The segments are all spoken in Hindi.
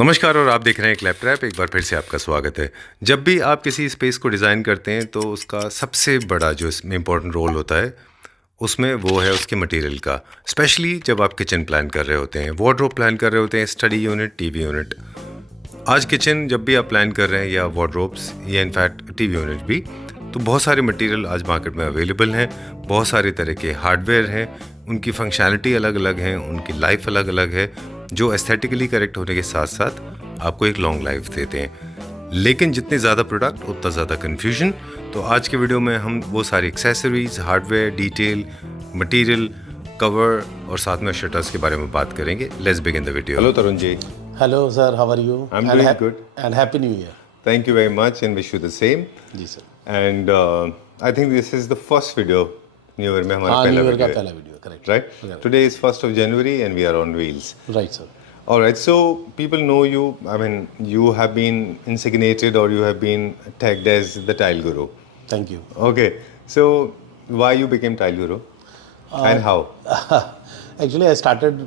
नमस्कार और आप देख रहे हैं क्लैप ट्रैप। एक बार फिर से आपका स्वागत है। जब भी आप किसी स्पेस को डिज़ाइन करते हैं तो उसका सबसे बड़ा जो इसमें इम्पोर्टेंट रोल होता है उसमें वो है उसके मटेरियल का। स्पेशली जब आप किचन प्लान कर रहे होते हैं, वार्डरोब प्लान कर रहे होते हैं, स्टडी यूनिट, टीवी यूनिट। आज किचन जब भी आप प्लान कर रहे हैं या वार्डरोब्स या इनफैक्ट टीवी यूनिट भी, तो बहुत सारे मटेरियल आज मार्केट में अवेलेबल हैं। बहुत सारे तरह के हार्डवेयर हैं, उनकी फंक्शनैलिटी अलग अलग है, उनकी लाइफ अलग अलग है, जो एस्थेटिकली करेक्ट होने के साथ साथ आपको एक लॉन्ग लाइफ देते हैं। लेकिन जितने ज़्यादा प्रोडक्ट उतना ज़्यादा कन्फ्यूजन। तो आज के वीडियो में हम वो सारी accessories, hardware, detail, material, cover और साथ में शटर्स के बारे में बात करेंगे। Let's begin the video. Hello Tarun ji. Hello sir, how are you? I'm doing good. And Happy New Year. Thank you very much and wish you the same. जी sir. And I think this is the first video new year में हमारा न्यू पहला ईयर का वीडियो पहला video, correct. right? Today is 1st of January and we are on Reels. Right sir. All right, so people know you. I mean, you have been insignated or you have been tagged as the Tile Guru. Thank you. Okay, so why you became Tile Guru and how? Actually, I started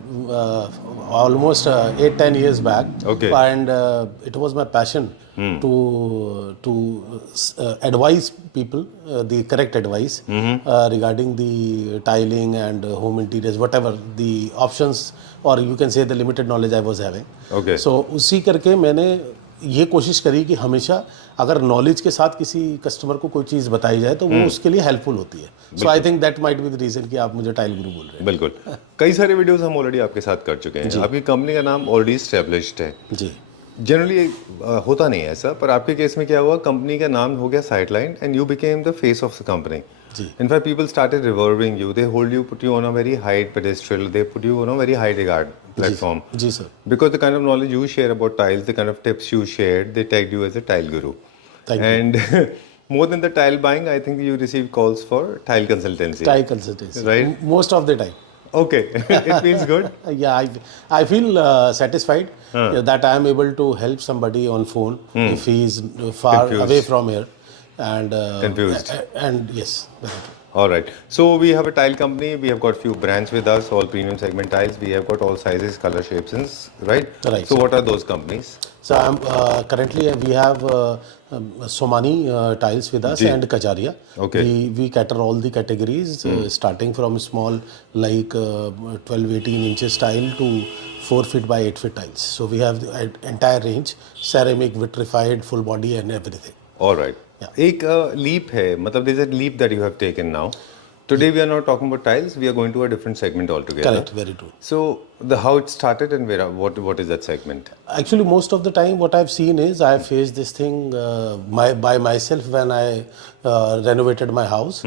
almost 8-10 years back. Okay. And it was my passion to advise people the correct advice regarding the tiling and home interiors, whatever the options, or you can say the limited knowledge I was having. Okay. So उसी करके मैंने ये कोशिश करी कि हमेशा अगर नॉलेज के साथ किसी कस्टमर को कोई चीज़ बताई जाए तो वो उसके लिए हेल्पफुल होती है। So I think that might be the reason कि आप मुझे टाइल गुरु बोल रहे हैं। बिल्कुल। कई सारे वीडियोस हम ऑलरेडी आपके साथ कर चुके हैं। आपकी कंपनी का नाम ऑलरेडी एस्टेब्लिश्ड है। जी। जनरली होता नहीं है ऐसा, पर आपके केस में क्या हुआ, कंपनी का नाम हो गया sideline and you became the face of the company. In fact, people started revering you. They hold you, put you on a very high pedestal. They put you on a very high regard platform. जी sir. Because the kind of knowledge you share about tiles, the kind of tips you shared, they tagged you as a tile guru. Thank you. And more than the tile buying, I think you receive calls for tile consultancy. Tile consultancy. Right? Most of the time. Okay, it feels good. Yeah, I feel satisfied that I am able to help somebody on phone if he is far Confused. away from here and Confused. And yes. Very true. All right. So we have a tile company. We have got few brands with us, all premium segment tiles. We have got all sizes, color, shapes, and right. Right. So what are those companies? So I'm currently we have Somani tiles with us and Kajaria. Okay. We cater all the categories starting from small like 12-18 inches tile to 4 feet by 8 feet tiles. So we have the entire range, ceramic, vitrified, full body and everything. All right. Yeah. एक leap है, मतलब there's a leap that you have taken now. Today we are not talking about tiles. We are going to a different segment altogether. Correct, very true. So how it started and what is that segment? Actually, most of the time, what I've seen is I faced this thing by myself when I renovated my house.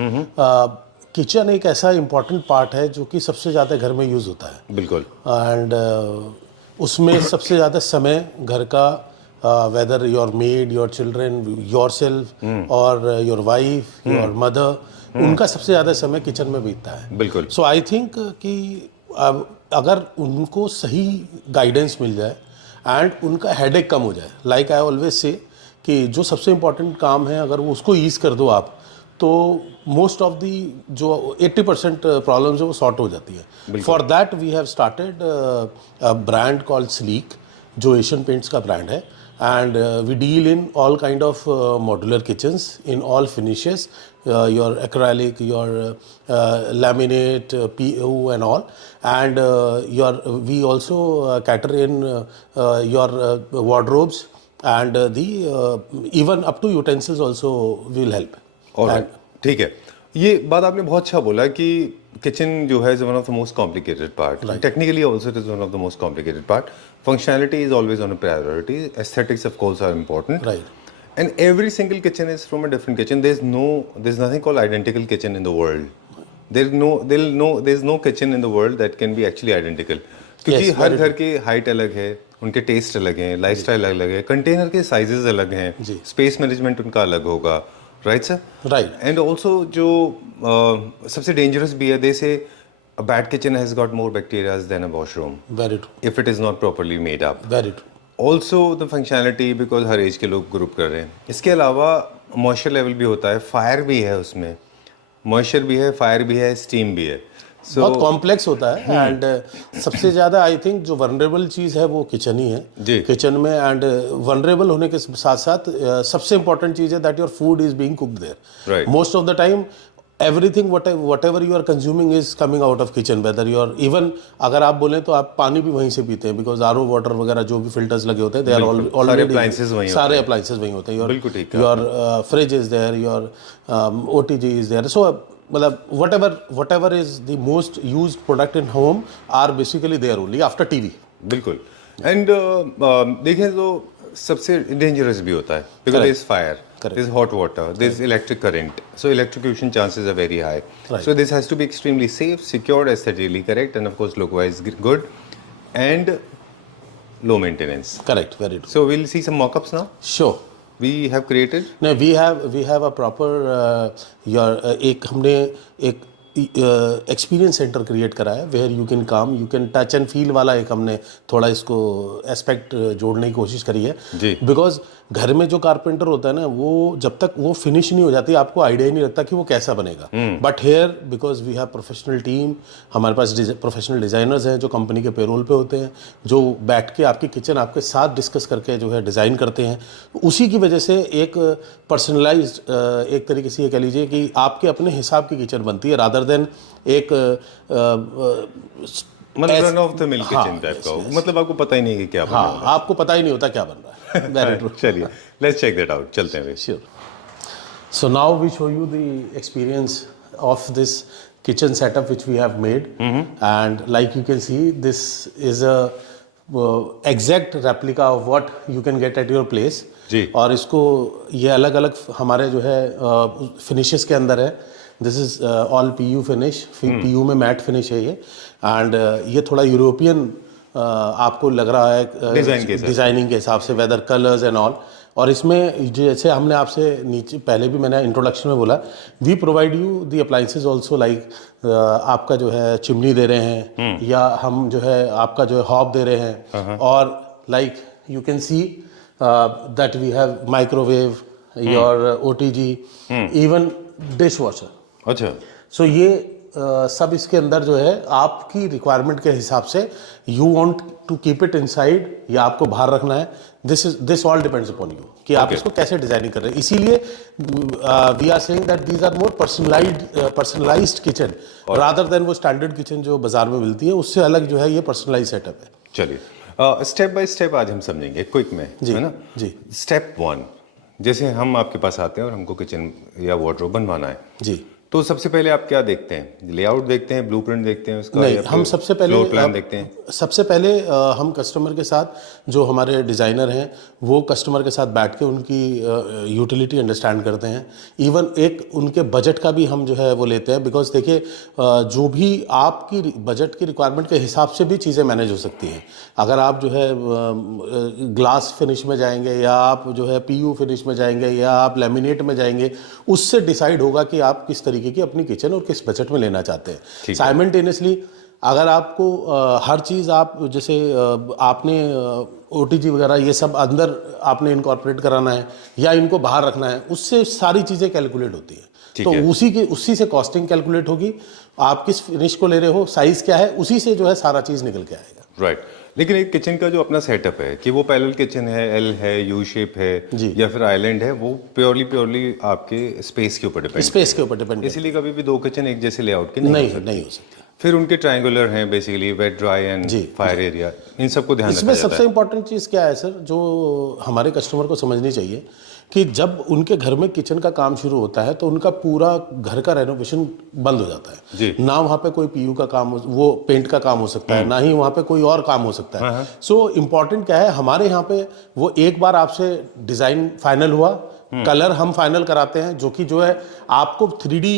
Kitchen एक ऐसा इम्पोर्टेंट पार्ट है जो कि सबसे ज़्यादा घर में यूज़ होता है। बिल्कुल। एंड उसमें सबसे ज़्यादा समय घर का whether your maid, your children, yourself or your wife, your mother, उनका सबसे ज़्यादा समय किचन में बीतता है। बिल्कुल। सो आई थिंक कि अगर उनको सही गाइडेंस मिल जाए एंड उनका हेडेक कम हो जाए, लाइक आई ऑलवेज से कि जो सबसे इम्पोर्टेंट काम है अगर वो उसको ईज कर दो आप, तो मोस्ट ऑफ दी जो 80% प्रॉब्लम्स है वो सॉर्ट हो जाती है। For that we have started brand called Sleek, जो एशियन पेंट्स का ब्रांड है, and we deal in all kind of modular kitchens in all finishes, your acrylic, your laminate, PU and all, and we also cater in your wardrobes and the even up to utensils also will help. Alright, ठीक है। ये बात आपने बहुत अच्छा बोला कि किचन जो है one of the most complicated part. Technically also it is one of the most complicated part. Functionality is always on a priority. Aesthetics, of course, are important. Right. And every single kitchen is from a different kitchen. There's nothing called identical kitchen in the world. There's no kitchen in the world that can be actually identical. क्योंकि हर घर के हाइट अलग है, उनके टेस्ट अलग हैं, लाइफस्टाइल अलग है, कंटेनर के साइजेस अलग हैं, स्पेस मैनेजमेंट उनका अलग होगा, right sir? Right. And also जो सबसे डेंजरस भी है, दे से a bad kitchen has got more bacteria than a washroom. Very true. If it is not properly made up. Very true. Also the functionality, because हर एज के लोग ग्रुप कर रहे हैं. इसके अलावा मॉइस्चर लेवल भी होता है, फायर भी है उसमें, मॉइस्चर भी है, फायर भी है, स्टीम भी है. बहुत कॉम्प्लेक्स होता है एंड सबसे ज़्यादा आई थिंक जो वनरेबल चीज़ है वो किचन ही है जी। किचन में। एंड वनरेबल होने के साथ साथ सबसे इंपॉर्टेंट चीज़ है that your food is being cooked there Right. Most of the time. Everything whatever you are consuming is coming out of kitchen, whether you are even अगर आप बोलें तो आप पानी भी वहीं से पीते हैं, बिकॉज आरओ वाटर वगैरह जो भी फिल्टर्स लगे होते हैं दे आर ऑलरेडी सारे अप्लाइंसेज वहीं होते हैं। बिल्कुल ठीक है। Your fridge is there, your OTG is there. So मतलब whatever is the most used product in home are basically there only after TV. बिल्कुल। एंड देखें तो सबसे डेंजरस भी होता है because there is fire, there is hot water, there is electric current, so electrocution chances are very high. So this has to be extremely safe, secured, aesthetically correct and of course look wise good and low maintenance. Correct, very true. सो we'll see some mock-ups now. Sure. We have created. No, we have a proper एक हमने एक एक्सपीरियंस सेंटर क्रिएट करा है where you can come, you can touch and feel वाला एक हमने थोड़ा इसको एस्पेक्ट जोड़ने की कोशिश करी है जी। बिकॉज घर में जो कारपेंटर होता है ना वो जब तक वो फिनिश नहीं हो जाती आपको आइडिया ही नहीं लगता कि वो कैसा बनेगा। But here because we have professional team, हमारे पास प्रोफेशनल डिज़ाइनर्स हैं जो कंपनी के पेरोल पे होते हैं, जो बैठ के आपकी किचन आपके साथ डिस्कस करके जो है डिज़ाइन करते हैं। उसी की वजह से एक पर्सनलाइज्ड एक तरीके से ये कह लीजिए कि आपके अपने हिसाब की किचन बनती है रादर देन एक मतलब run of the mill kitchen type का हो। मतलब आपको पता ही नहीं कि क्या बन रहा हाँ, आपको पता ही नहीं होता क्या बन रहा है। Very true. है। चलिए लेट्स चेक दैट आउट, चलते हैं। Sure. So now we show you the experience of this kitchen setup which we have made, and like you can see, this is a exact replica of what you can get at your place. जी। और इसको ये अलग अलग हमारे जो है फिनिशेस के अंदर है। This is all PU finish, PU में मैट फिनिश है ये। एंड ये थोड़ा यूरोपियन आपको लग रहा है डिजाइनिंग के हिसाब से, वेदर कलर्स एंड ऑल। और इसमें जैसे हमने आपसे नीचे पहले भी मैंने इंट्रोडक्शन में बोला, we provide you the appliances also, like आपका जो है चिमनी दे रहे हैं या हम जो है आपका जो है हॉब दे रहे हैं, और like you can see that we have microwave, your OTG, even dishwasher. अच्छा। सो ये सब इसके अंदर जो है आपकी रिक्वायरमेंट के हिसाब से you want to keep it inside या आपको बाहर रखना है, this all depends upon you कि आप इसको कैसे डिजाइनिंग कर रहे हैं। इसीलिए we are saying that these are more personalised kitchen rather than वो स्टैंडर्ड किचन जो बाजार में मिलती है, उससे अलग जो है ये पर्सनलाइज सेटअप है। चलिए स्टेप बाय स्टेप आज हम समझेंगे क्विक में, है ना जी। स्टेप 1, जैसे हम आपके पास आते हैं और हमको किचन या वार्डरोब बनवाना है जी, तो सबसे पहले आप क्या देखते हैं? लेआउट देखते हैं, ब्लूप्रिंट देखते हैं उसका? नहीं, हम सबसे पहले फ्लोर प्लान देखते हैं। सबसे पहले हम कस्टमर के साथ जो हमारे डिज़ाइनर हैं वो कस्टमर के साथ बैठ के उनकी यूटिलिटी अंडरस्टैंड करते हैं। इवन एक उनके बजट का भी हम जो है वो लेते हैं, बिकॉज देखिए जो भी आपकी बजट की रिक्वायरमेंट के हिसाब से भी चीज़ें मैनेज हो सकती हैं। अगर आप जो है ग्लास फिनिश में जाएंगे या आप जो है पीयू फिनिश में जाएंगे या आप लेमिनेट में जाएंगे, उससे डिसाइड होगा कि आप किस तरीके की अपनी किचन और किस बजट में लेना चाहते हैं। साइमल्टेनियसली अगर आपको हर चीज़ आप जैसे आपने ओटीजी वगैरह ये सब अंदर आपने इनकॉर्पोरेट कराना है या इनको बाहर रखना है, उससे सारी चीज़ें कैलकुलेट होती है। तो उसी से कॉस्टिंग कैलकुलेट होगी, आप किस फिनिश को ले रहे हो, साइज़ क्या है, उसी से जो है सारा चीज़ निकल के आएगा। राइट। लेकिन एक किचन का जो अपना सेटअप है कि वो पैरेलल किचन है, एल है, यू शेप है या फिर आइलैंड है, वो प्योरली आपके स्पेस के ऊपर डिपेंड। इसीलिए कभी भी दो किचन एक जैसे लेआउट के नहीं हो सकते। फिर उनके ट्रायंगुलर हैं basically, wait, dry and fire area, इन सबको ध्यान रखना इसमें सबसे इंपॉर्टेंट चीज़ क्या है सर, जो हमारे कस्टमर को समझनी चाहिए कि जब उनके घर में किचन का काम शुरू होता है तो उनका पूरा घर का रेनोवेशन बंद हो जाता है जी। ना वहाँ पे कोई पीयू का काम वो पेंट का काम हो सकता है, ना ही वहाँ पे कोई और काम हो सकता है। सो इम्पॉर्टेंट क्या है, हमारे यहाँ पे वो एक बार आपसे डिज़ाइन फाइनल हुआ, कलर हम फाइनल कराते हैं, जो कि जो है आपको 3D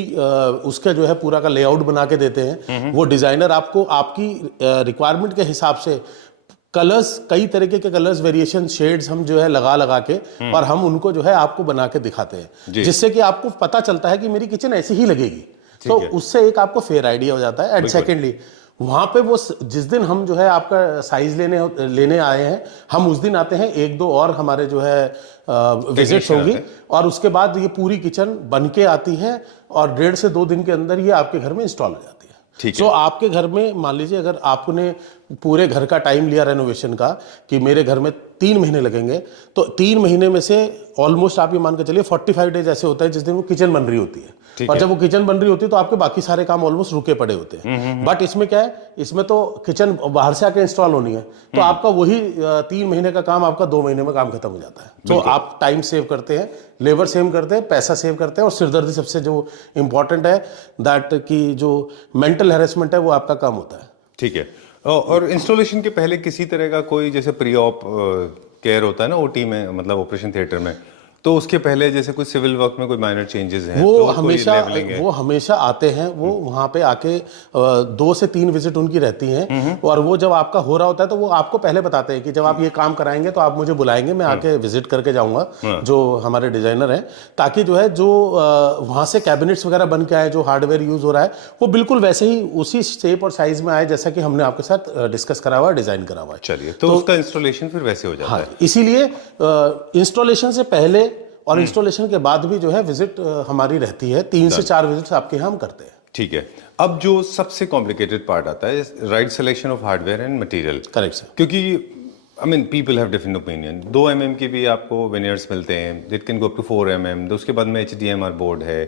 उसका जो है पूरा का लेआउट बना के देते हैं। वो डिज़ाइनर आपको आपकी रिक्वायरमेंट के हिसाब से कलर्स, कई तरीके के कलर्स, वेरिएशन, शेड्स हम जो है लगा के और हम उनको जो है आपको बना के दिखाते हैं, जिससे कि आपको पता चलता है कि मेरी किचन ऐसी ही लगेगी। तो उससे एक आपको फेयर आइडिया हो जाता है। एंड सेकेंडली वहाँ पे वो जिस दिन हम जो है आपका साइज लेने आए हैं, हम उस दिन आते हैं, एक दो और हमारे जो है विजिट्स होंगी और उसके बाद ये पूरी किचन बन के आती है और 1.5 से 2 दिन के अंदर ये आपके घर में इंस्टॉल हो जाती है। ठीक है। सो आपके घर में मान लीजिए अगर आपने पूरे घर का टाइम लिया रेनोवेशन का कि मेरे घर में 3 महीने लगेंगे, तो 3 महीने में से ऑलमोस्ट आप ये मान के चलिए 45 डेज ऐसे होता है जिस दिन वो किचन बन रही होती है। और जब वो किचन बन रही होती है तो आपके बाकी सारे काम ऑलमोस्ट रुके पड़े होते हैं। बट इसमें क्या है, इसमें तो किचन बाहर से आके इंस्टॉल होनी है, तो आपका वही 3 महीने का काम आपका 2 महीने में काम खत्म हो जाता है। तो आप टाइम सेव करते हैं, लेबर सेव करते हैं, पैसा सेव करते हैं, और सिरदर्दी सबसे जो इंपॉर्टेंट है दैट कि जो मेंटल हैरेसमेंट है वो आपका काम होता है। ठीक है। और इंस्टॉलेशन के पहले किसी तरह का कोई जैसे प्री ऑप केयर होता है ना ओटी में, मतलब ऑपरेशन थिएटर में, तो उसके पहले जैसे कोई सिविल वर्क में कोई माइनर चेंजेस हैं वो तो हमेशा आते हैं, वो वहाँ पे आके 2 से 3 विजिट उनकी रहती हैं, और वो जब आपका हो रहा होता है तो वो आपको पहले बताते हैं कि जब आप ये काम कराएंगे तो आप मुझे बुलाएंगे, मैं आके विजिट करके जाऊंगा, जो हमारे डिजाइनर हैं, ताकि जो है जो वहाँ से कैबिनेट्स वगैरह बन के आए, जो हार्डवेयर यूज हो रहा है वो बिल्कुल वैसे ही उसी शेप और साइज में आए जैसा कि हमने आपके साथ डिस्कस करा हुआ है, डिजाइन करा हुआ है। चलिए, तो उसका इंस्टॉलेशन फिर वैसे हो जाता है। इसीलिए इंस्टॉलेशन से पहले और इंस्टॉलेशन के बाद भी जो है विजिट हमारी रहती है, 3 से 4 विजिट्स आपके यहाँ हम करते हैं। ठीक है। अब जो सबसे कॉम्प्लिकेटेड पार्ट आता है, right selection of hardware and material. Correct sir. क्योंकि I mean people have different opinion. 2 mm के भी आपको वेनियर्स मिलते हैं, it can go up to 4 mm, तो उसके बाद में HDMR बोर्ड है,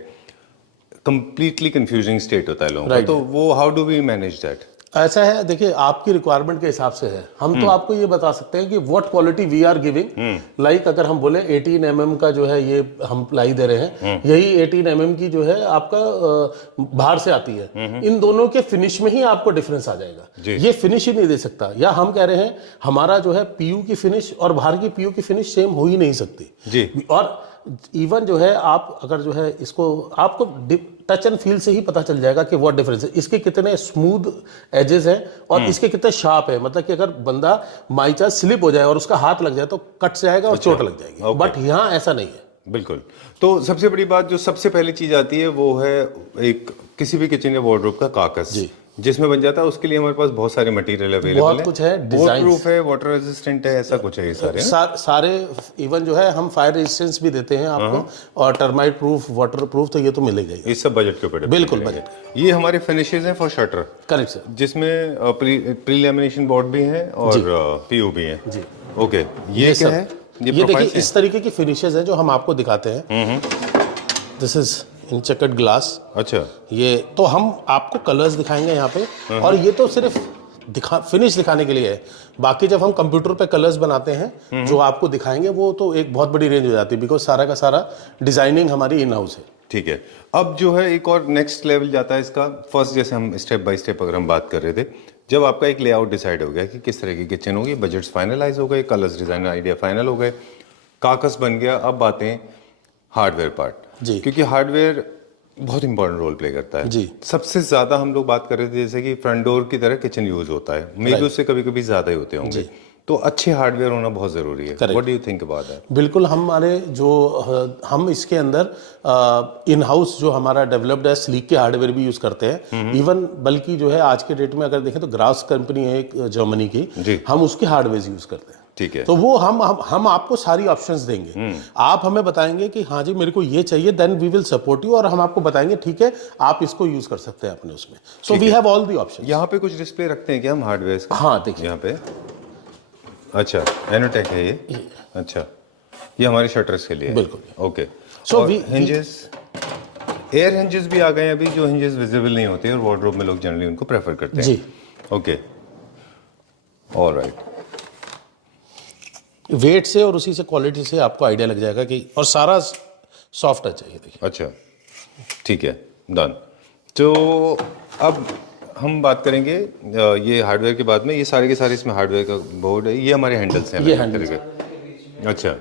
कंप्लीटली कंफ्यूजिंग स्टेट होता है लोगों का, तो वो how do we manage that? ऐसा है, देखिए आपकी रिक्वायरमेंट के हिसाब से है, हम तो आपको ये बता सकते हैं कि what quality we are giving. Like अगर हम बोले 18 mm का जो है ये हम प्लाई दे रहे हैं, यही 18 mm की जो है आपका बाहर से आती है, इन दोनों के फिनिश में ही आपको डिफरेंस आ जाएगा। ये फिनिश ही नहीं दे सकता, या हम कह रहे हैं हमारा जो है पीयू की फिनिश और बाहर की पीयू की फिनिश सेम हो ही नहीं सकती जी। और इवन जो है आप अगर जो है इसको आपको टच एंड फील से ही पता चल जाएगा कि व्हाट डिफरेंस है, इसके कितने स्मूथ एजेस हैं और इसके कितने शार्प है। मतलब कि अगर बंदा बाई चांस स्लिप हो जाए और उसका हाथ लग जाए तो कट जाएगा और चोट लग जाएगी, बट यहाँ ऐसा नहीं है। बिल्कुल। तो सबसे बड़ी बात जो सबसे पहली चीज आती है वो है एक किसी भी किचन या वार्डरोब का काकस, जिसमें बन जाता है। उसके लिए हमारे पास बहुत सारे मटेरियल अवेलेबल है, बहुत कुछ है, वाटर प्रूफ है, वाटर रेजिस्टेंट है, ऐसा कुछ है ये सारे सारे इवन जो है हम फायर रेजिस्टेंस भी देते हैं आपको, और टर्माइट प्रूफ, वाटर प्रूफ, तो ये तो मिलेगा ही। ये सब बजट के ऊपर, बिल्कुल बजट। ये हमारे फिनिशेज हैं फॉर शटर। Correct sir. जिसमें प्री लैमिनेशन बोर्ड भी है और पीयू भी है जी। ओके, ये क्या है? ये देखिए इस तरीके की फिनिशेज हैं जो हम आपको दिखाते हैं। This is in checkered glass. अच्छा। ये तो हम आपको कलर्स दिखाएंगे यहाँ पे, और ये तो सिर्फ फिनिश दिखाने के लिए है। बाकी जब हम कंप्यूटर पे कलर्स बनाते हैं जो आपको दिखाएंगे वो तो एक बहुत बड़ी रेंज हो जाती है, बिकॉज सारा का सारा डिजाइनिंग हमारी इन हाउस है। ठीक है। अब जो है एक और नेक्स्ट लेवल जाता है इसका। फर्स्ट जैसे हम स्टेप बाय स्टेप अगर हम बात कर रहे थे, जब आपका एक लेआउट डिसाइड हो गया कि किस तरह की किचन होगी, बजट्स फाइनलाइज हो गए, कलर्स डिजाइन आइडिया फाइनल हो गए, काकस बन गया, अब बातें हार्डवेयर पार्ट जी। क्योंकि हार्डवेयर बहुत इंपॉर्टेंट रोल प्ले करता है जी। सबसे ज्यादा हम लोग बात कर रहे थे जैसे कि फ्रंट डोर की तरह किचन यूज होता है, मे बी उससे कभी कभी ज्यादा ही होते होंगे, तो अच्छे हार्डवेयर होना बहुत जरूरी है। What do you think about that? बिल्कुल, हमारे जो हम इसके अंदर इन हाउस जो हमारा डेवलप्ड है स्लीक के हार्डवेयर भी यूज करते हैं। इवन बल्कि जो है आज के डेट में अगर देखें तो ग्रास कंपनी है एक जर्मनी की, हम उसके हार्डवेयर यूज करते हैं। ठीक है। तो वो हम आपको सारी ऑप्शंस देंगे, आप हमें बताएंगे कि हाँ जी मेरे को ये चाहिए, then we will support you, और हम आपको बताएंगे ठीक है आप इसको यूज कर सकते हैं अपने उसमें। So we have all the options. यहाँ पे कुछ डिस्प्ले रखते हैं क्या हम हार्डवेयर का? हाँ देखिए यहाँ पे। अच्छा, एनोटेक है ये। अच्छा, ये हमारे शटर्स के लिए है। बिल्कुल। ओके। सो हिंजेस, एयर हिंजेस भी आ गए अभी, जो हिंजेस विजिबल नहीं होते और वार्डरोब में लोग जनरली उनको प्रेफर करते हैं जी। Okay, alright. वेट से और उसी से क्वालिटी से आपको आइडिया लग जाएगा कि, और सारा सॉफ्ट टच है ये देखिए। अच्छा, ठीक है, डन। तो अब हम बात करेंगे ये हार्डवेयर के बाद में, ये सारे के सारे इसमें हार्डवेयर का बोर्ड है, ये हमारे हैंडल्स हैं। ये हैंडल्स। अच्छा,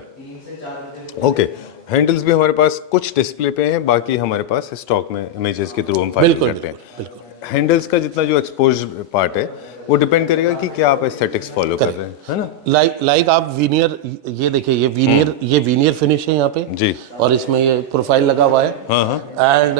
ओके। हैंडल्स भी हमारे पास कुछ डिस्प्ले पे हैं, बाकी हमारे पास स्टॉक में इमेजेस के थ्रू हम फाइल करते हैं। बिल्कुल। हैंडल्स का जितना जो एक्सपोज पार्ट है वो डिपेंड करेगा कि क्या आप एस्थेटिक्स फॉलो कर रहे हैं, है ना? लाइक आप वीनियर, ये देखिए ये वीनियर फिनिश है यहाँ पे जी, और इसमें ये प्रोफाइल लगा हुआ है। एंड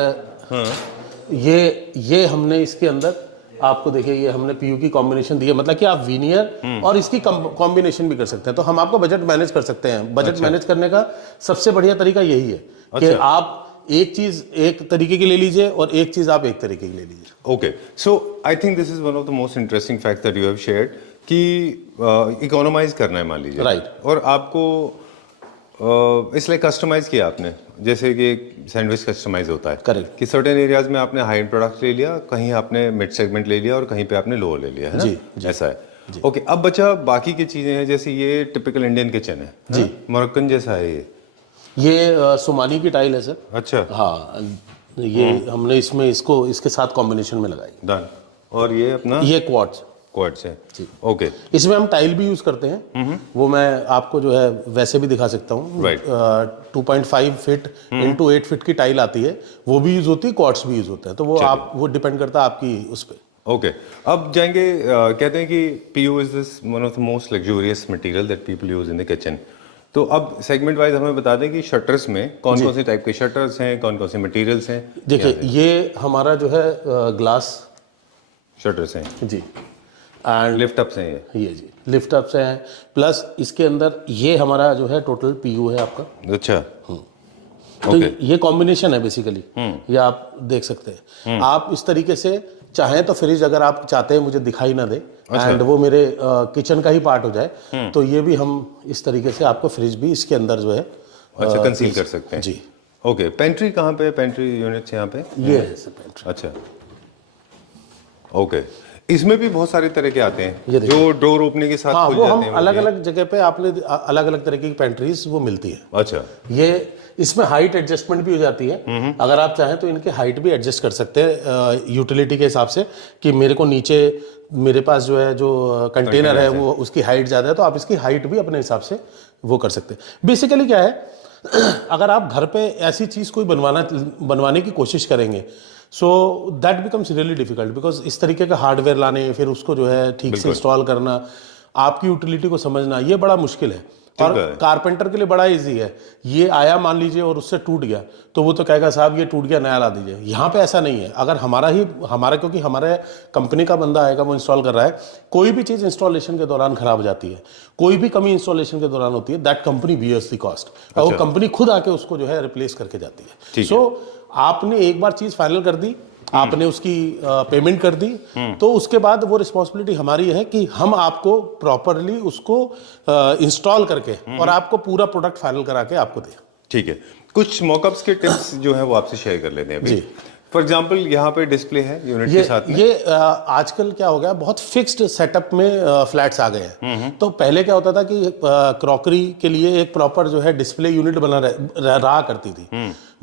ये हमने इसके अंदर आपको देखिए ये हमने पीयू की कॉम्बिनेशन दी है, मतलब कि आप वीनियर और इसकी कॉम्बिनेशन भी कर सकते हैं, तो हम आपको बजट मैनेज कर सकते हैं। बजट मैनेज करने का सबसे बढ़िया तरीका यही है कि आप एक चीज एक तरीके की ले लीजिए और एक चीज आप एक तरीके की ले लीजिए। Okay, so I think this is one of the most interesting fact that you have shared कि इकोनोमाइज करना है मान लीजिए, Right. और आपको इसलिए कस्टमाइज किया आपने, जैसे कि सैंडविच कस्टमाइज होता है। Correct. कि सर्टेन एरियाज में आपने हाई एंड प्रोडक्ट ले लिया, कहीं आपने मिड सेगमेंट ले लिया और कहीं पे आपने लोअर ले लिया, है ना? जी। ऐसा है। ओके, अब बचा बाकी की चीजें हैं, जैसे ये टिपिकल इंडियन किचन है जी। मोरक्कन जैसा है ये सोमानी की टाइल है सर। अच्छा, हाँ, ये हमने इसमें इसको इसके साथ कॉम्बिनेशन में लगाई। डन। और ये अपना ये क्वार्ट्ज क्वार्ट्ज है। जी। ओके, इसमें हम टाइल भी यूज करते हैं, वो मैं आपको जो है वैसे भी दिखा सकता हूँ। Right. 2.5 फीट इंटू 8 फीट की टाइल आती है, वो भी यूज होती है, क्वार्ट्स भी यूज होता है, तो वो आप वो डिपेंड करता है आपकी उस पर। ओके, अब जाएंगे। कहते हैं कि PU is this one of the most luxurious material that people use in the kitchen. तो अब सेगमेंट वाइज हमें बता दें कि शटर्स में कौन कौन से टाइप के शटर्स हैं, कौन कौन से मटेरियल्स हैं। देखिए, ये हमारा जो है ग्लास शटर्स हैं जी, एंड लिफ्ट अप्स हैं ये जी लिफ्ट अप से हैं, प्लस इसके अंदर ये हमारा जो है टोटल पीयू है आपका। अच्छा, तो ये कॉम्बिनेशन है बेसिकली, ये आप देख सकते हैं। आप इस तरीके से चाहें तो फ्रिज अगर आप चाहते हैं मुझे दिखाई ना दे एंड वो मेरे किचन का ही पार्ट हो जाए, तो ये भी हम इस तरीके से आपको फ्रिज भी इसके अंदर जो है अच्छा कंसील कर सकते हैं जी। ओके, पेंट्री कहाँ पे? पेंट्री यूनिट्स यहाँ पे ये है सर पेंट्री। अच्छा, ओके। इसमें भी बहुत सारे तरह के आते ये हैं जो डोर ओपनिंग के साथ हाँ, खुल वो जाते हम हैं। अलग अलग जगह पे आपने अलग अलग तरह की पेंट्रीज वो मिलती है। अच्छा, ये इसमें हाइट एडजस्टमेंट भी हो जाती है, अगर आप चाहें तो इनके हाइट भी एडजस्ट कर सकते हैं यूटिलिटी के हिसाब से, कि मेरे को नीचे मेरे पास जो है जो कंटेनर है वो उसकी हाइट ज़्यादा है, तो आप इसकी हाइट भी अपने हिसाब से वो कर सकते हैं। बेसिकली क्या है, अगर आप घर पे ऐसी चीज़ कोई बनवाने की कोशिश करेंगे, so that becomes really difficult, because इस तरीके का हार्डवेयर लाने, फिर उसको जो है ठीक से इंस्टॉल करना, आपकी यूटिलिटी को समझना, ये बड़ा मुश्किल है। और कारपेंटर के लिए बड़ा इजी है, ये आया मान लीजिए और उससे टूट गया तो वो तो कहेगा साहब ये टूट गया नया ला दीजिए। यहाँ पे ऐसा नहीं है, अगर हमारा क्योंकि हमारे कंपनी का बंदा आएगा वो इंस्टॉल कर रहा है, कोई भी चीज़ इंस्टॉलेशन के दौरान खराब हो जाती है, कोई भी कमी इंस्टॉलेशन के दौरान होती है, that company bears the cost, और वो कंपनी खुद आके उसको जो है रिप्लेस करके जाती है। सो आपने एक बार चीज़ फाइनल कर दी, आपने उसकी पेमेंट कर दी, तो उसके बाद वो रिस्पॉन्सिबिलिटी हमारी है कि हम आपको प्रॉपरली उसको इंस्टॉल करके और आपको पूरा प्रोडक्ट फाइनल करा के आपको दें। ठीक है, कुछ मॉकअप्स के टिप्स जो है वो आपसे शेयर कर लेते हैं अभी। फॉर एग्जाम्पल यहाँ पे डिस्प्ले है यूनिट के साथ में। ये आजकल क्या हो गया, बहुत फिक्स्ड सेटअप में फ्लैट्स आ गए हैं। तो पहले क्या होता था कि क्रॉकरी के लिए एक प्रॉपर जो है डिस्प्ले यूनिट बना रहा करती थी,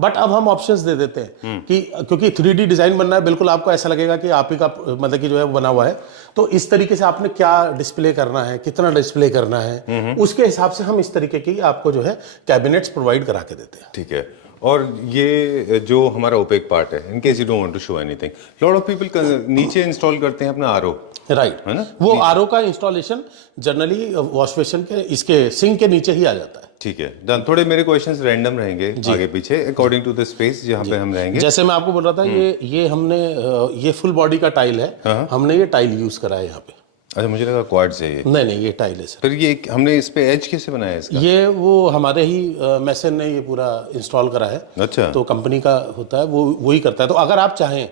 बट अब हम ऑप्शंस दे देते हैं कि क्योंकि 3D डिजाइन बनना है, बिल्कुल आपको ऐसा लगेगा कि आप ही का मतलब कि जो है बना हुआ है, तो इस तरीके से आपने क्या डिस्प्ले करना है, कितना डिस्प्ले करना है, उसके हिसाब से हम इस तरीके की आपको जो है कैबिनेट्स प्रोवाइड करा के देते हैं। ठीक है, और ये जो हमारा ओपेक पार्ट है, in case you don't want to show anything, lot of people नीचे इंस्टॉल करते हैं अपना आरओ, राइट, है ना? वो आरओ का इंस्टॉलेशन जनरली वॉश बेसिन के इसके सिंक के नीचे ही आ जाता है। ठीक है, डन। थोड़े मेरे क्वेश्चंस रैंडम रहेंगे आगे पीछे अकॉर्डिंग टू द स्पेस जहाँ पे हम रहेंगे। जैसे मैं आपको बोल रहा था, ये हमने ये फुल बॉडी का टाइल है, हमने ये टाइल यूज करा है यहाँ पे। अच्छा, मुझे लगा क्वाड से ये। नहीं, ये टाइल है सर। फिर ये हमने इस पे एज कैसे बनाया इसका? ये वो हमारे ही मैसन ने ये पूरा इंस्टॉल करा है। अच्छा, तो कंपनी का होता है, वो वही करता है। तो अगर आप चाहें,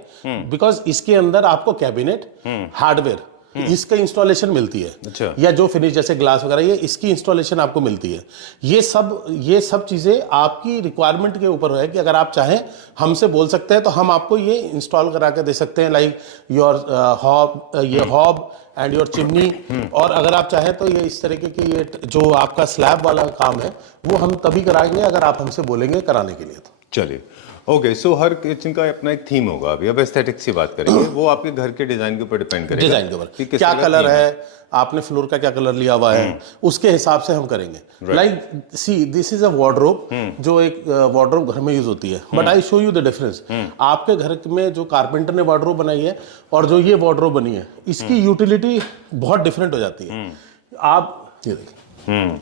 बिकॉज इसके अंदर आपको कैबिनेट, हार्डवेयर, इसका इंस्टॉलेशन मिलती है। अच्छा, या जो फिनिश जैसे ग्लास वगैरह, ये इसकी इंस्टॉलेशन आपको मिलती है। ये सब चीज़ें आपकी रिक्वायरमेंट के ऊपर है कि अगर आप चाहें हमसे बोल सकते हैं तो हम आपको ये इंस्टॉल करा के दे सकते हैं, like your hob and your chimney. और अगर आप चाहें तो ये इस तरीके की ये जो आपका स्लैब वाला काम है वो हम तभी कराएंगे अगर आप हमसे बोलेंगे कराने के लिए। तो चलिए, ओके। सो हर किचन का अपना एक थीम होगा। अभी अब एस्थेटिक्स की बात करेंगे, वो आपके घर के डिजाइन के ऊपर डिपेंड करेगा, डिजाइन के ऊपर क्या कलर है, आपने फ्लोर का क्या कलर लिया हुआ है, उसके हिसाब से हम करेंगे। Like see this is a wardrobe, जो एक वार्डरोब घर में यूज होती है, but I show you the difference. आपके घर में जो कारपेंटर ने वार्डरोब बनाई है और जो ये वार्डरोब बनी है, इसकी यूटिलिटी बहुत डिफरेंट हो जाती है। आप ये देखिए,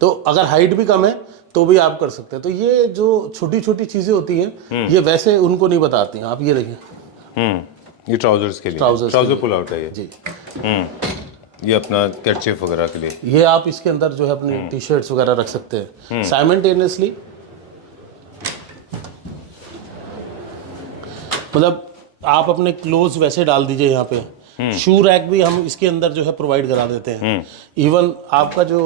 तो अगर हाइट भी कम है तो भी आप कर सकते हैं। तो ये जो छोटी छोटी चीजें होती हैं, ये वैसे उनको नहीं बताती हैं। आप ये देखिए, ये ट्राउजर्स के लिए, ट्राउजर पुल आउट है ये जी। ये अपना कर्चिफ वगैरह के लिए, ये आप इसके अंदर जो है अपनी टी शर्ट्स वगैरह रख सकते हैं साइमल्टेनियसली। मतलब आप अपने क्लोथ्स वैसे डाल दीजिए यहाँ पे। शू रैक भी हम इसके अंदर जो है प्रोवाइड करा देते हैं। इवन आपका जो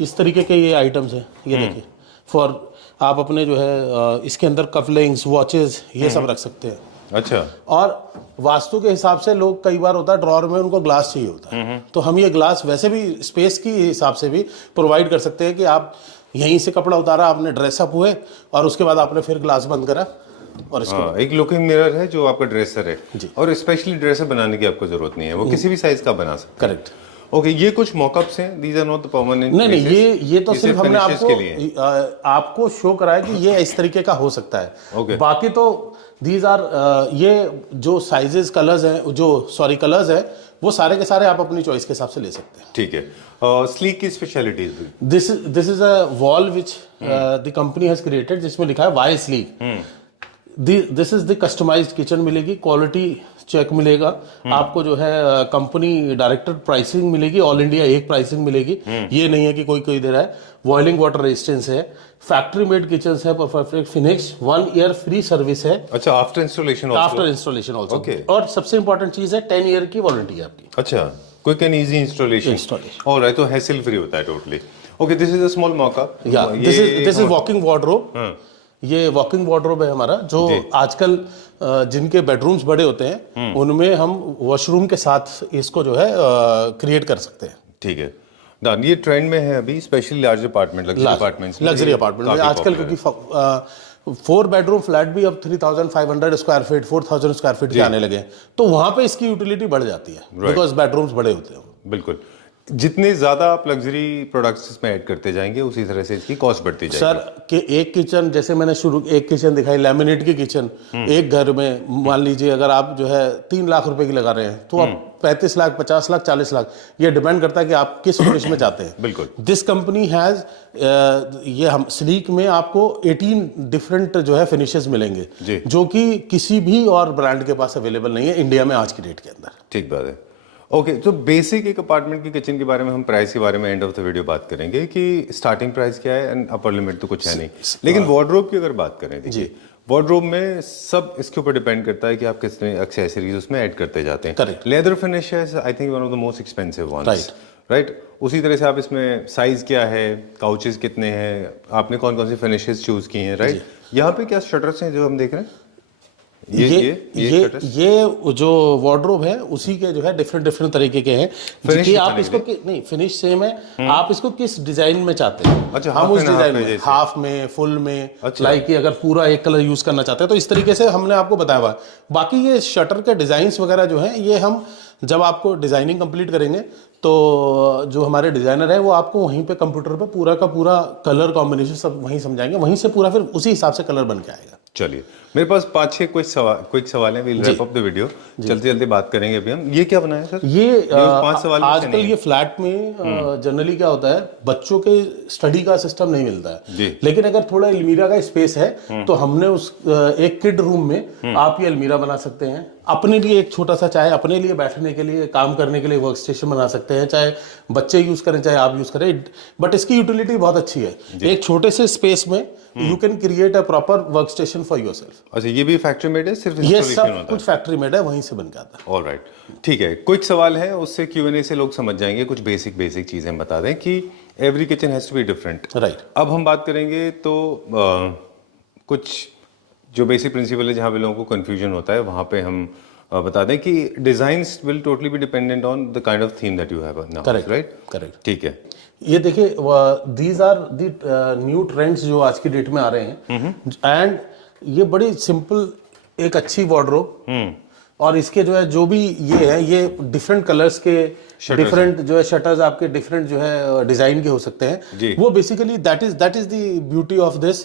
इस तरीके के ये आइटम्स हैं, ये देखिए, फॉर आप अपने जो है इसके अंदर कफलिंग्स, वॉचेस, ये सब रख सकते हैं। अच्छा। और वास्तु के हिसाब से लोग कई बार होता है ड्रॉअर में उनको ग्लास चाहिए होता है, तो हम ये ग्लास वैसे भी स्पेस की हिसाब से भी प्रोवाइड कर सकते हैं कि आप यहीं से कपड़ा उतारा, आपने ड्रेसअप हुए और उसके बाद आपने फिर ग्लास बंद करा और इसको एक लुकिंग मिरर है जो आपका ड्रेसर है जी। और स्पेशली ड्रेसर बनाने की आपको जरूरत नहीं है, वो किसी भी साइज का बना सकते हैं। करेक्ट। ओके, ये कुछ मॉकअप्स हैं, these are not the permanent. नहीं, ये तो सिर्फ हमने के लिए आपको शो कराया कि ये इस तरीके का हो सकता है। Okay. बाकी तो दीज आर ये जो साइजेस कलर्स हैं, कलर्स हैं, वो सारे के सारे आप अपनी चॉइस के हिसाब से ले सकते हैं। ठीक है। स्लीक की स्पेशलिटीज भी। This is a wall which the company has created, जिसमें लिखा है why Sleek. This is the customised kitchen मिलेगी, क्वालिटी चेक मिलेगा आपको, जो है कंपनी डायरेक्टर प्राइसिंग मिलेगी, ऑल इंडिया एक प्राइसिंग मिलेगी। ये नहीं है कि कोई दे रहा है। बॉइलिंग वाटर रेजिस्टेंस है, फैक्ट्री मेड किचन है, perfect finish, 1 year free service है। अच्छा, आफ्टर इंस्टॉलेशन ऑल्सो। Okay. और सबसे इंपॉर्टेंट चीज है 10 ईयर की वारंटी है आपकी। अच्छा, quick and easy installation. Alright, तो हैसल फ्री होता है totally. Okay, this is a small mock-up. या दिस इज वॉकिंग वार्डरोब। ये वॉकिंग वार्डरोब है हमारा, जो आजकल जिनके बेडरूम्स बड़े होते हैं उनमें हम वॉशरूम के साथ इसको जो है क्रिएट कर सकते हैं। ठीक है डन। ये ट्रेंड में है अभी, specially large apartment, luxury apartment में आजकल, क्योंकि 4 बेडरूम फ्लैट भी अब 3500 स्क्वायर फीट, 4000 स्क्वायर फीट के आने लगे हैं, तो वहां पे इसकी यूटिलिटी बढ़ जाती है, बिकॉज बेडरूम्स बड़े होते हैं। बिल्कुल, जितने ज्यादा आप लग्जरी प्रोडक्ट्स इसमें ऐड करते जाएंगे उसी तरह से इसकी कॉस्ट बढ़ती जाएगी। सर कि एक किचन, जैसे मैंने एक किचन दिखाई, लैमिनेट की किचन, एक घर में मान लीजिए अगर आप जो है 3 लाख रुपए की लगा रहे हैं, तो आप 35 लाख, 50 लाख, 40 लाख, ये डिपेंड करता है कि आप किस फिनिश में चाहते हैं। बिल्कुल। दिस कंपनी हैज ये हम स्लीक में आपको 18 डिफरेंट जो है फिनिशेस मिलेंगे, जो कि किसी भी और ब्रांड के पास अवेलेबल नहीं है इंडिया में आज की डेट के अंदर। ठीक बात है। ओके, तो बेसिक एक अपार्टमेंट की किचन के बारे में हम प्राइस के बारे में एंड ऑफ द वीडियो बात करेंगे कि स्टार्टिंग प्राइस क्या है एंड अपर लिमिट तो कुछ है नहीं। लेकिन वार्डरोब की अगर बात करें, देखिए वार्डरोब में सब इसके ऊपर डिपेंड करता है कि आप कितने एक्सेसरीज उसमें ऐड करते जाते हैं। करेक्ट। लेदर फिनिश है I think one of the most expensive ones, right. उसी तरह से आप इसमें साइज क्या है, काउचेस कितने हैं, आपने कौन कौन सी फिनिशेस चूज की हैं, राइट। यहाँ पे क्या शटर्स हैं जो हम देख रहे हैं? ये जो वार्डरोब है उसी के जो है डिफरेंट तरीके के हैं, कि आप इसको नहीं, फिनिश सेम है, आप इसको किस डिजाइन में चाहते हैं। अच्छा, हम उस डिजाइन में, हाफ में, फुल में, लाइक कि अगर पूरा एक कलर यूज करना चाहते हैं तो इस तरीके से हमने आपको बताया हुआ है। बाकी ये शटर के डिजाइन्स वगैरह जो हैं, ये हम जब आपको डिजाइनिंग कंप्लीट करेंगे तो जो हमारे डिजाइनर है वो आपको वहीं पे कंप्यूटर पे पूरा का पूरा कलर कॉम्बिनेशन सब वहीं समझाएंगे, वहीं से पूरा फिर उसी हिसाब से कलर बन के आएगा। चलिए, मेरे पास 5-6 क्विक सवाल हैं, will wrap up the video, जल्दी बात करेंगे अभी हम। ये क्या बनाया सर? ये 5 सवाल आजकल ये फ्लैट में जनरली क्या होता है, बच्चों के स्टडी का सिस्टम नहीं मिलता है, लेकिन अगर थोड़ा अलमीरा का स्पेस है तो हमने उस एक किड रूम में आप ये अलमीरा बना सकते हैं, अपने लिए एक छोटा सा, चाहे अपने लिए बैठने के लिए, काम करने के लिए वर्क स्टेशन बना सकते हैं, चाहे बच्चे यूज करें चाहे आप यूज करें, बट इसकी यूटिलिटी बहुत अच्छी है। एक छोटे से स्पेस में you can create a proper work station for yourself. अच्छा, ये भी फैक्ट्री मेड है, सिर्फ ये सब कुछ फैक्ट्री मेड है, वहीं से बन के आता है। ऑलराइट, ठीक है। कुछ सवाल है, उससे Q&A से लोग समझ जाएंगे। कुछ बेसिक चीजें बता दें कि every kitchen has to be different, right. अब हम बात करेंगे तो कुछ जो बेसिक प्रिंसिपल है जहाँ पे लोगों को कंफ्यूजन होता है, वहाँ पे हम बता दें कि designs will totally be dependent on the kind of theme that you have now, right? Correct. ठीक है। ये देखिए, these are the new trends जो आज की डेट में आ रहे हैं, एंड ये बड़ी सिंपल एक अच्छी वार्डरोब, और इसके जो है जो भी ये है, ये डिफरेंट कलर्स के डिफरेंट जो है शटर्स आपके डिफरेंट जो है डिजाइन के हो सकते हैं। वो basically that is the beauty of this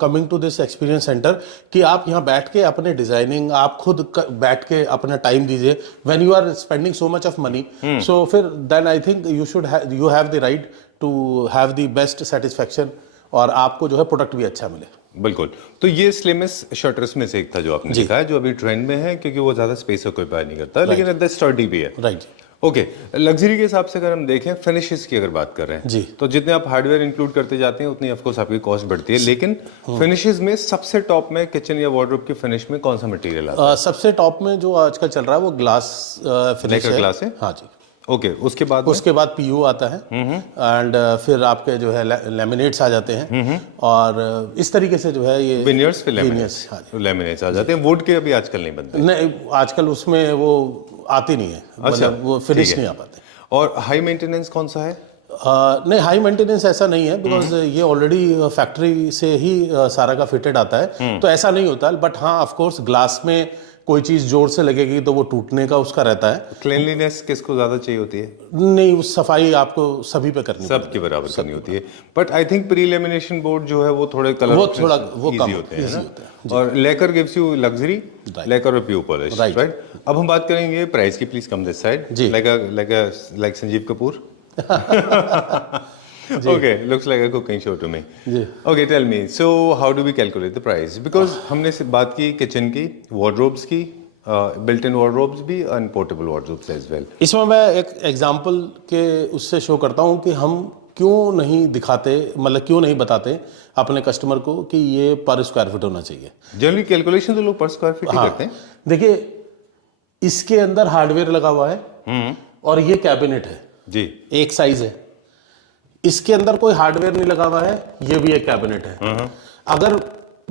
coming to this experience centre, कि आप यहाँ बैठ के अपने डिजाइनिंग आप खुद बैठ के अपना टाइम दीजिए। When you are spending so much of money, so फिर then I think you have the right to have the best satisfaction, और आपको जो है प्रोडक्ट भी अच्छा मिले। बिल्कुल। तो ये स्लिमेस्ट शटर्स में से एक था जो आपने दिखाया, जो अभी ट्रेंड में है, क्योंकि वो ज्यादा स्पेस ऑक्यूपाई नहीं करता, लेकिन स्टर्डी भी है, राइट। ओके, लग्जरी के हिसाब से अगर हम देखें, फिनिशेस की अगर बात कर रहे हैं जी, तो जितने आप हार्डवेयर इंक्लूड करते जाते हैं उतनी ऑफ कोर्स आपकी कॉस्ट बढ़ती है, लेकिन फिनिशेस में सबसे टॉप में किचन या वार्डरोब की फिनिश में कौन सा मटेरियल आता है? सबसे टॉप में जो आजकल चल रहा है वो ग्लास फिनिश है। ग्लास है? हाँ जी। ओके, उसके बाद उसके बाद पीयू आता है एंड फिर आपके जो है लैमिनेट्स आ जाते हैं और इस तरीके से जो है ये विनियर्स फिर विनियर्स, हाँ जी। लैमिनेट्स आ जाते हैं। वुड के अभी आजकल नहीं बनते। नहीं, आजकल उसमें वो आती नहीं है, मतलब वो फिनिश नहीं आ पाते। और हाई मेंटेनेंस कौन सा है? नहीं, हाई मेंटेनेंस ऐसा नहीं है, बिकॉज ये ऑलरेडी फैक्ट्री से ही सारा का फिटेड आता है, तो ऐसा नहीं होता। बट हाँ, ऑफ कोर्स ग्लास में कोई चीज़ जोर से लगेगी तो वो टूटने का उसका रहता है। क्लीनलीनेस किसको ज़्यादा चाहिए होती है? नहीं, उस सफाई आपको सभी पे करनी सबके बराबर करनी होती है। But I think pre lamination board जो है वो थोड़े कलर वो थोड़ा वो easy कम होते हैं easy ना? होता है। और लेकर गिव्स यू लग्जरी, लेकर और प्यू पॉलिश, Right. राइट? अब हम बात करेंगे प्राइस की। प्लीज कम दिस साइड, जी। Like Sanjeev Kapoor. Okay, looks like a cooking show to me. जी। Okay, tell me, so how do we calculate the price? Because हमने सिर्फ बात की किचन की, wardrobes की, built in wardrobes भी and portable wardrobes as well. इसमें मैं एक एग्जांपल के उससे शो करता हूँ कि हम क्यों नहीं दिखाते, मतलब क्यों नहीं बताते अपने कस्टमर को कि ये पर स्क्वायर फीट होना चाहिए। जनरली कैलकुलेशन तो लोग पर स्क्वायर फीट ही करते हैं। देखिए, इसके अंदर हार्डवेयर लगा हुआ है और ये कैबिनेट है जी, एक साइज है। इसके अंदर कोई हार्डवेयर नहीं लगा हुआ है, ये भी एक कैबिनेट है। अगर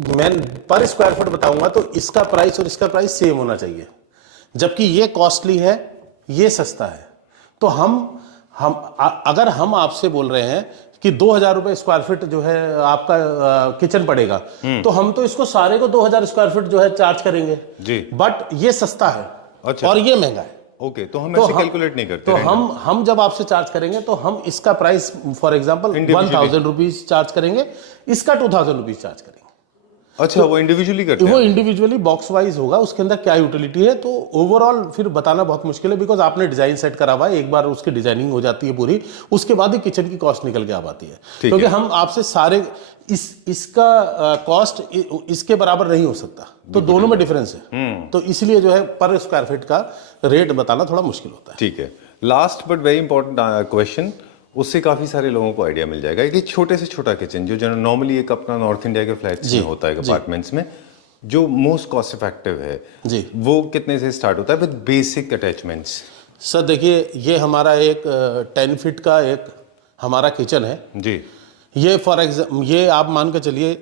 मैं पर स्क्वायर फुट बताऊंगा तो इसका प्राइस और इसका प्राइस सेम होना चाहिए, जबकि ये कॉस्टली है, ये सस्ता है। तो अगर हम आपसे बोल रहे हैं कि 2000 रुपए स्क्वायर फीट जो है आपका किचन पड़ेगा, तो हम तो इसको सारे को 2000 स्क्वायर फीट जो है चार्ज करेंगे जी। बट ये सस्ता है। अच्छा। और ये महंगा है। ओके, तो हम ऐसे कैलकुलेट नहीं करते। तो हम जब आपसे चार्ज करेंगे तो हम इसका price for example 1000 rupees charge करेंगे, इसका 2000 रुपीज चार्ज करेंगे। अच्छा, वो इंडिविजुअली करते हैं? वो इंडिविजुअली बॉक्स वाइज होगा, उसके अंदर क्या यूटिलिटी है, तो ओवरऑल फिर बताना बहुत मुश्किल है, बिकॉज आपने डिजाइन सेट करा हुआ है, एक बार उसकी डिजाइनिंग हो जाती है पूरी, उसके बाद ही किचन की कॉस्ट निकल के आ पाती है। क्योंकि हम आपसे सारे इसका कॉस्ट इसके बराबर नहीं हो सकता, तो दोनों में डिफरेंस है। तो इसलिए जो है पर स्क्वायर फीट का रेट बताना थोड़ा मुश्किल होता है। ठीक है। Last but very important question, उससे काफी सारे लोगों को आइडिया मिल जाएगा कि छोटे से छोटा किचन जो नॉर्मली एक अपना नॉर्थ इंडिया के फ्लैट्स में होता है, अपार्टमेंट्स में, जो मोस्ट कॉस्ट इफेक्टिव है जी, वो कितने से स्टार्ट होता है विद बेसिक अटैचमेंट्स? सर देखिए, ये हमारा एक 10 फीट का एक हमारा किचन है जी। ये फॉर एग्जाम्पल, ये आप मान के चलिए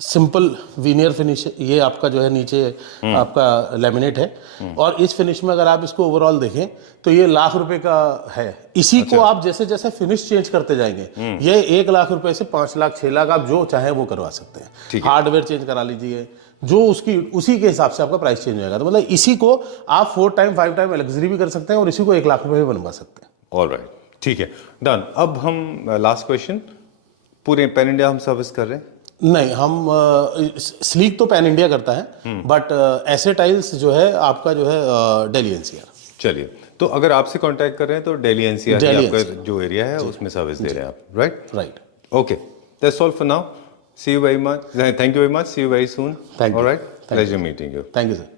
सिंपल वीनियर फिनिश, ये आपका जो है नीचे आपका लेमिनेट है, और इस फिनिश में अगर आप इसको ओवरऑल देखें तो ये लाख रुपए का है। इसी को आप जैसे जैसे फिनिश चेंज करते जाएंगे, ये 1 लाख रुपए से 5 लाख 6 लाख आप जो चाहे वो करवा सकते हैं। हार्डवेयर चेंज करा लीजिए, जो उसी के हिसाब से आपका प्राइस चेंज होगा। तो मतलब इसी को आप 4 टाइम 5 टाइम लग्जरी भी कर सकते हैं और इसी को 1 लाख रुपए भी बनवा सकते हैं। ऑलराइट, ठीक है, डन। अब हम लास्ट क्वेश्चन, पूरे पैन इंडिया हम सर्विस कर रहे हैं? नहीं, हम स्लीक तो पैन इंडिया करता है, बट ऐसे टाइल्स जो है आपका जो है दिल्ली एनसीआर। चलिए, तो अगर आपसे कांटेक्ट कर रहे हैं तो दिल्ली एनसीआर आपका जो एरिया है उसमें सर्विस दे रहे हैं आप, right? Okay, that's all for now. See you very much, thank you very much, see you very soon. Thank you. Alright, pleasure meeting you. Thank you sir.